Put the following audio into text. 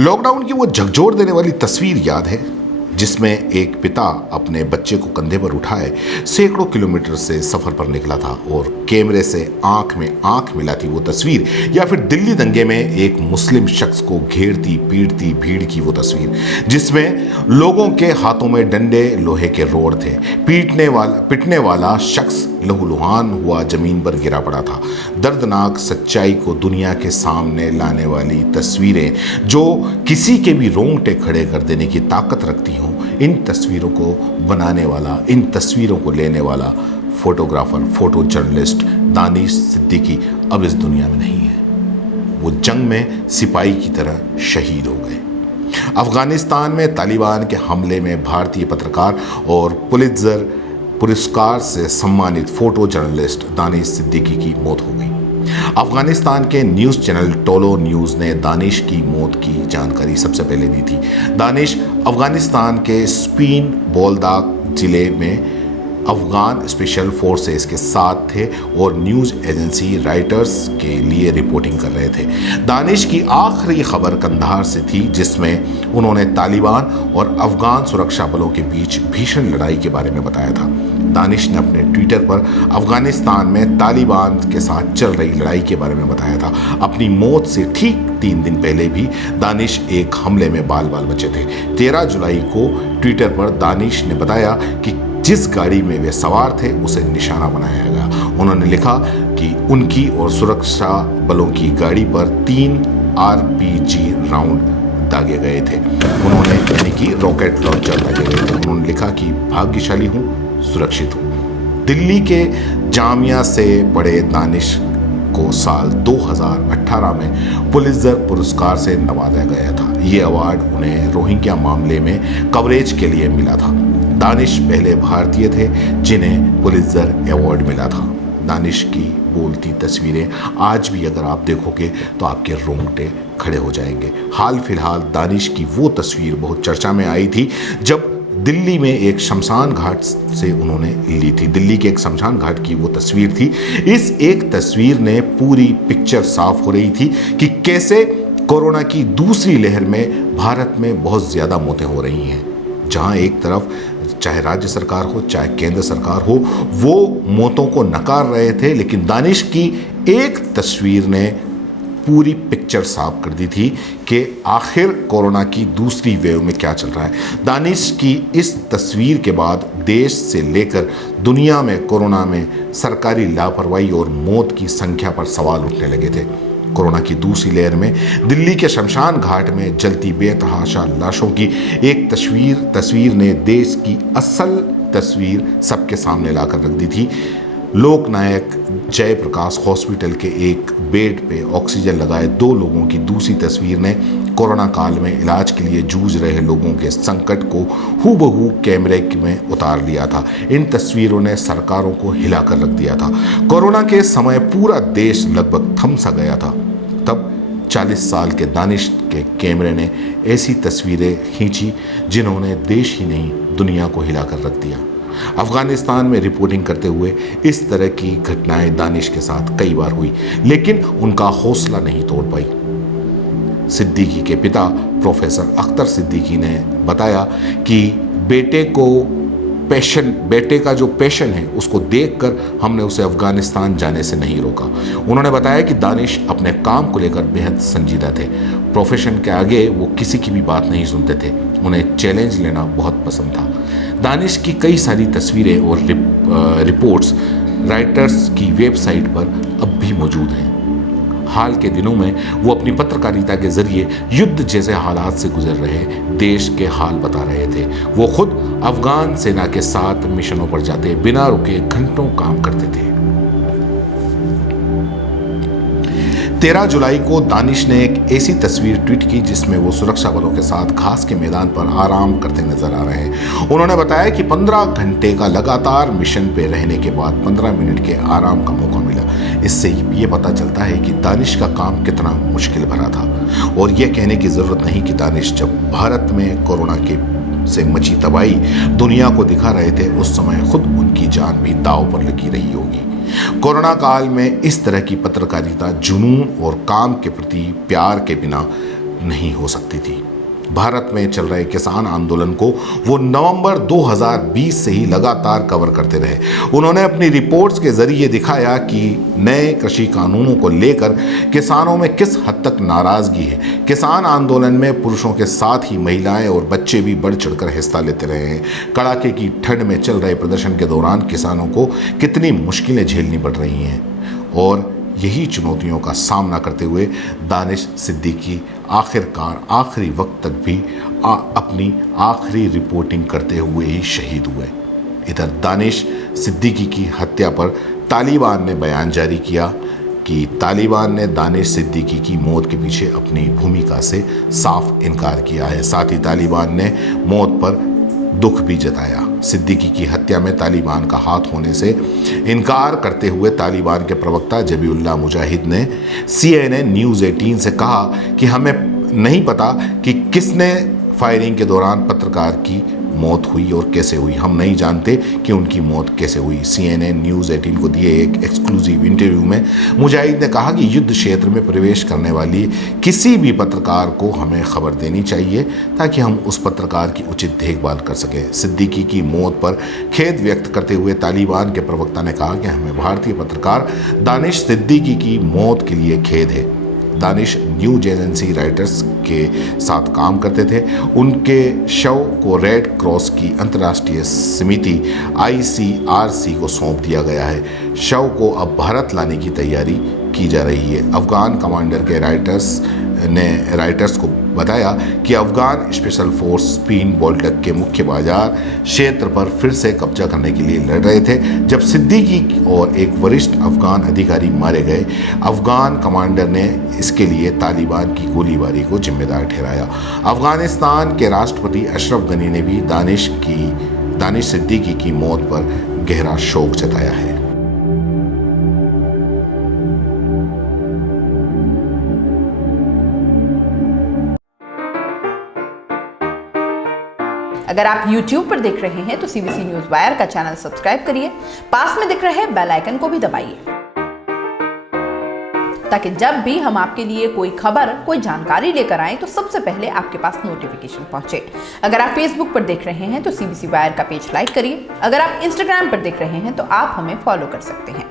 Lockdown की वो झकझोर देने वाली तस्वीर याद है जिसमें एक पिता अपने बच्चे को कंधे पर उठाए सैकड़ों किलोमीटर से सफर पर निकला था और कैमरे से आंख में आंख मिलाती वो तस्वीर, या फिर दिल्ली दंगे में एक मुस्लिम शख्स को घेरती पीटती भीड़ की वो तस्वीर जिसमें लोगों के हाथों में डंडे लोहे के रोड थे। पिटने वाला शख्स लहूलुहान हुआ जमीन पर गिरा पड़ा था। दर्दनाक सच्चाई को दुनिया के सामने लाने वाली तस्वीरें जो किसी के भी रोंगटे खड़े कर देने की ताकत रखती हों, इन तस्वीरों को बनाने वाला, इन तस्वीरों को लेने वाला photographer, photo journalist Danish Siddiqui अब इस दुनिया में नहीं है। वो जंग में सिपाही की तरह शहीद हो गए। अफगानिस्तान में तालिबान के हमले में भारतीय पत्रकार और पुलित्जर पुरस्कार से सम्मानित फोटो जर्नलिस्ट दानिश सिद्दीकी की मौत हो गई। अफगानिस्तान के न्यूज़ चैनल टोलो न्यूज़ ने दानिश की मौत की जानकारी सबसे पहले दी थी। दानिश अफगानिस्तान के स्पीन बोलदाक जिले में अफगान स्पेशल फोर्सेस के साथ थे और न्यूज़ एजेंसी राइटर्स के लिए रिपोर्टिंग कर रहे थे। दानिश की आखिरी खबर कंधार से थी जिसमें उन्होंने तालिबान और अफगान सुरक्षा बलों के बीच भीषण लड़ाई के बारे में बताया था। दानिश ने अपने ट्विटर पर अफगानिस्तान में तालिबान के साथ चल रही लड़ाई के बारे में बताया था। अपनी मौत से ठीक 3 दिन पहले भी दानिश एक हमले में बाल बाल बचे थे। 13 जुलाई को ट्विटर पर दानिश ने बताया कि जिस गाड़ी में वे सवार थे उसे निशाना बनाया गया। उन्होंने लिखा कि उनकी और सुरक्षा बलों की गाड़ी पर 3 आरपीजी राउंड दागे गए थे। उन्होंने यानी कि रॉकेट लॉन्चर दागे गए थे। उन्होंने लिखा कि भाग्यशाली हूँ, सुरक्षित हूँ। दिल्ली के जामिया से पढ़े दानिश को साल 2018 में पुलित्जर पुरस्कार से नवाजा गया था। ये अवार्ड उन्हें रोहिंग्या मामले में कवरेज के लिए मिला था। दानिश पहले भारतीय थे जिन्हें पुलित्जर अवार्ड मिला था। दानिश की बोलती तस्वीरें आज भी अगर आप देखोगे तो आपके रोंगटे खड़े हो जाएंगे। हाल फिलहाल दानिश की वो तस्वीर बहुत चर्चा में आई थी जब दिल्ली में एक शमशान घाट से उन्होंने ली थी। दिल्ली के एक शमशान घाट की वो तस्वीर थी। इस एक तस्वीर ने पूरी पिक्चर साफ हो रही थी कि कैसे कोरोना की दूसरी लहर में भारत में बहुत ज़्यादा मौतें हो रही हैं। जहां एक तरफ चाहे राज्य सरकार हो चाहे केंद्र सरकार हो वो मौतों को नकार रहे थे, लेकिन दानिश की एक तस्वीर ने पूरी पिक्चर साफ कर दी थी कि आखिर कोरोना की दूसरी वेव में क्या चल रहा है। दानिश की इस तस्वीर के बाद देश से लेकर दुनिया में कोरोना में सरकारी लापरवाही और मौत की संख्या पर सवाल उठने लगे थे। कोरोना की दूसरी लहर में दिल्ली के शमशान घाट में जलती बेतहाशा लाशों की एक तस्वीर ने देश की असल तस्वीर सबके सामने लाकर रख दी थी। लोकनायक जयप्रकाश हॉस्पिटल के एक बेड पे ऑक्सीजन लगाए 2 लोगों की दूसरी तस्वीर ने कोरोना काल में इलाज के लिए जूझ रहे लोगों के संकट को हूबहू कैमरे में उतार लिया था। इन तस्वीरों ने सरकारों को हिलाकर रख दिया था। कोरोना के समय पूरा देश लगभग थम सा गया था। तब 40 साल के दानिश के कैमरे ने ऐसी तस्वीरें खींची जिन्होंने देश ही नहीं दुनिया को हिलाकर रख दिया। अफगानिस्तान में रिपोर्टिंग करते हुए इस तरह की घटनाएं दानिश के साथ कई बार हुई, लेकिन उनका हौसला नहीं तोड़ पाई। सिद्दीकी के पिता प्रोफेसर अख्तर सिद्दीकी ने बताया कि बेटे का जो पैशन है उसको देखकर हमने उसे अफगानिस्तान जाने से नहीं रोका। उन्होंने बताया कि दानिश अपने काम को लेकर बेहद संजीदा थे। प्रोफेशन के आगे वो किसी की भी बात नहीं सुनते थे। उन्हें चैलेंज लेना बहुत पसंद था। दानिश की कई सारी तस्वीरें और रिपोर्ट्स राइटर्स की वेबसाइट पर अब भी मौजूद हैं। हाल के दिनों में वो अपनी पत्रकारिता के जरिए युद्ध जैसे हालात से गुजर रहे देश के हाल बता रहे थे। वो खुद अफगान सेना के साथ मिशनों पर जाते बिना रुके घंटों काम करते थे। 13 जुलाई को दानिश ने एक ऐसी तस्वीर ट्वीट की जिसमें वो सुरक्षा बलों के साथ घास के मैदान पर आराम करते नजर आ रहे हैं। उन्होंने बताया कि 15 घंटे का लगातार मिशन पे रहने के बाद 15 मिनट के आराम का मौका मिला। इससे ये पता चलता है कि दानिश का काम कितना मुश्किल भरा था। और यह कहने की ज़रूरत नहीं कि दानिश जब भारत में कोरोना से मची तबाही दुनिया को दिखा रहे थे उस समय खुद उनकी जान भी दांव पर लगी रही होगी। कोरोना काल में इस तरह की पत्रकारिता जुनून और काम के प्रति प्यार के बिना नहीं हो सकती थी। भारत में चल रहे किसान आंदोलन को वो नवंबर 2020 से ही लगातार कवर करते रहे। उन्होंने अपनी रिपोर्ट्स के जरिए दिखाया कि नए कृषि कानूनों को लेकर किसानों में किस हद तक नाराजगी है। किसान आंदोलन में पुरुषों के साथ ही महिलाएं और बच्चे भी बढ़ चढ़कर हिस्सा लेते रहे हैं। कड़ाके की ठंड में चल रहे प्रदर्शन के दौरान किसानों को कितनी मुश्किलें झेलनी पड़ रही हैं, और यही चुनौतियों का सामना करते हुए दानिश सिद्दीकी आखिरकार आखिरी वक्त तक भी अपनी आखिरी रिपोर्टिंग करते हुए ही शहीद हुए। इधर दानिश सिद्दीकी की हत्या पर तालिबान ने बयान जारी किया कि तालिबान ने दानिश सिद्दीकी की मौत के पीछे अपनी भूमिका से साफ इनकार किया है। साथ ही तालिबान ने मौत पर दुख भी जताया। सिद्दीकी की हत्या में तालिबान का हाथ होने से इनकार करते हुए तालिबान के प्रवक्ता जबीउल्लाह मुजाहिद ने CNN न्यूज़ 18 से कहा कि हमें नहीं पता कि किसने फायरिंग के दौरान पत्रकार की मौत हुई और कैसे हुई। हम नहीं जानते कि उनकी मौत कैसे हुई। CNN न्यूज़ 18 को दिए एक एक्सक्लूसिव इंटरव्यू में मुजाहिद ने कहा कि युद्ध क्षेत्र में प्रवेश करने वाली किसी भी पत्रकार को हमें खबर देनी चाहिए ताकि हम उस पत्रकार की उचित देखभाल कर सकें। सिद्दीकी की मौत पर खेद व्यक्त करते हुए तालिबान के प्रवक्ता ने कहा कि हमें भारतीय पत्रकार दानिश सिद्दीकी की मौत के लिए खेद है। दानिश न्यूज एजेंसी राइटर्स के साथ काम करते थे। उनके शव को रेड क्रॉस की अंतर्राष्ट्रीय समिति ICRC को सौंप दिया गया है। शव को अब भारत लाने की तैयारी की जा रही है। अफगान कमांडर के राइटर्स को बताया कि अफगान स्पेशल फोर्स स्पीन बोल्टक के मुख्य बाजार क्षेत्र पर फिर से कब्जा करने के लिए लड़ रहे थे जब सिद्दीकी और एक वरिष्ठ अफगान अधिकारी मारे गए। अफगान कमांडर ने इसके लिए तालिबान की गोलीबारी को जिम्मेदार ठहराया। अफगानिस्तान के राष्ट्रपति अशरफ गनी ने भी दानिश सिद्दीकी की मौत पर गहरा शोक जताया है। अगर आप YouTube पर देख रहे हैं तो CBC न्यूज़ वायर का चैनल सब्सक्राइब करिए, पास में दिख रहे बेल आइकन को भी दबाइए ताकि जब भी हम आपके लिए कोई खबर, कोई जानकारी लेकर आए तो सबसे पहले आपके पास नोटिफिकेशन पहुंचे। अगर आप Facebook पर देख रहे हैं तो CBC वायर का पेज लाइक करिए। अगर आप Instagram पर देख रहे हैं तो आप हमें फॉलो कर सकते हैं।